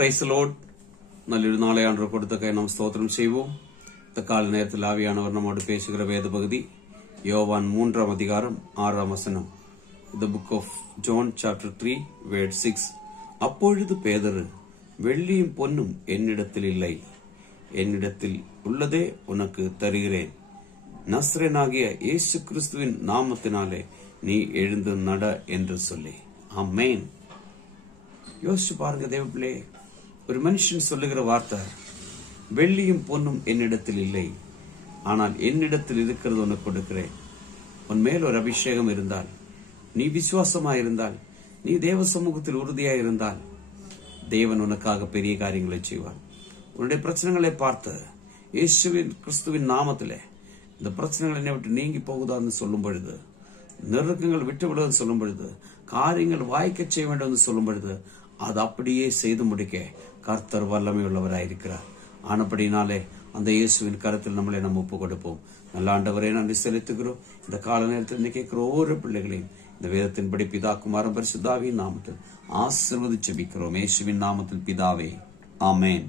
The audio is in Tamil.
Praise Lord. നല്ലൊരു നാളെ ആണ്ട് കൊടുത്തൊക്കെ നാം സ്തോത്രം ചെയ്യുவோம். இந்த கால நேரத்தில் ஆவியானவர் நம்மோடு பேசுகிற வேத பகுதி யோவான் 3ஆம் அதிகாரம் 6ஆம் வசனம். The book of John chapter 3 verse 6. அப்பொழுது பேதுரு, வெள்ளியும் பொன்னும் என்னிடத்தில் இல்லை, என்னிடத்தில் உள்ளதே உனக்கு தருகிறேன். நஸ்ரேனாகிய இயேசு கிறிஸ்துவின் நாமத்தினாலே நீ எழுந்து நட என்று சொல்லி. ஆமென். யோசிச்சு பாருங்க தேவப்பிள்ளை, ஒரு மனுஷன் சொல்லுகிற வார்த்தை, வெள்ளியும் பொன்னும் என்னிடத்தில் இல்லை, ஆனால் என்னிடத்தில் இருக்கிறது உனக்கு கொடுக்கிறேன். உன் மேல் ஒரு அபிஷேகம் இருந்தால், நீ விசுவாசமாயிருந்தால், நீ தேவ சமூகத்தில் உறுதியாயிருந்தால், தேவன் உனக்காக பெரிய காரியங்களை செய்வார். உன்னுடைய பிரச்சனைகளை பார்த்து இயேசுவின் கிறிஸ்துவின் நாமத்திலே இந்த பிரச்சனைகள் என்னை விட்டு நீங்கி போகுதான்னு சொல்லும் பொழுது, நெருக்கங்கள் விட்டு விடுவதுன்னு சொல்லும் பொழுது, காரியங்கள் வாய்க்க செய்ய வேண்டும் என்று சொல்லும் பொழுது, அது அப்படியே செய்து முடிக்க கர்த்தர் வல்லமை உள்ளவராயிருக்கிறார். ஆனபடினாலே அந்த இயேசுவின் கருத்தில் நம்மளை நம்ம ஒப்பு கொடுப்போம். நல்ல ஆண்டவரே நன்றி செலுத்துகிறோம். இந்த கால நேரத்தில் கேட்கிற ஒவ்வொரு பிள்ளைகளையும் இந்த வேதத்தின்படி பிதா குமாரன் பரிசுத்த ஆவியின் நாமத்தில் ஆசீர்வதித்து ஜெபிக்கிறோம். இயேசுவின் நாமத்தில் பிதாவே, ஆமென்.